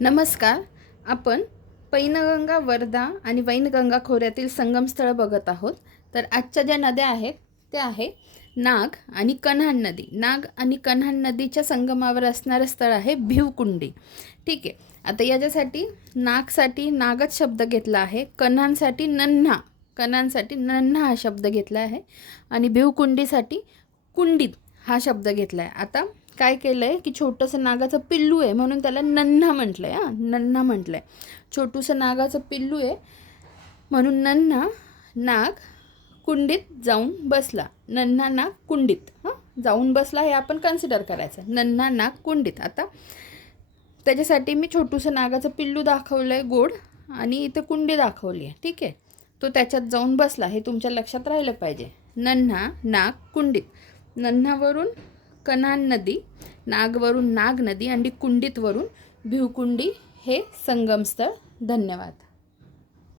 नमस्कार. आपण पैनगंगा वर्धा आणि वैनगंगा खोऱ्यातील संगमस्थळ बघत आहोत. तर आजच्या ज्या नद्या आहेत त्या आहे नाग आणि कन्हान नदी. नाग आणि कन्हान नदीच्या संगमावर असणारं स्थळ आहे भिवकुंडी. ठीक आहे. आता याच्यासाठी नागसाठी नागच शब्द घेतला आहे. कन्हानसाठी नन्हा. कन्हांसाठी नन्हा हा शब्द घेतला आहे. आणि भिवकुंडीसाठी कुंडीत हा शब्द घेतला आहे. आता काय केलं आहे की छोटंसं नागाचं पिल्लू आहे म्हणून त्याला नन्हा म्हटलं आहे हां नन्हा म्हटलं आहे छोटूसं नागाचं पिल्लू आहे म्हणून नन्हा नाग कुंडीत जाऊन बसला. नन्हा नाग कुंडीत हां जाऊन बसला हे आपण कन्सिडर करायचं. नन्हा नाग कुंडीत. आता त्याच्यासाठी मी छोटूसं नागाचं पिल्लू दाखवलं आहे गोड आणि इथं कुंडी दाखवली आहे. ठीक आहे? तो त्याच्यात जाऊन बसला. हे तुमच्या लक्षात राहिलं पाहिजे. नन्हा नाग कुंडीत. नन्हावरून कन्हान नदी नागवरून नाग नदी आणि कुंडीतवरून भिवकुंडी हे संगमस्थळ. धन्यवाद.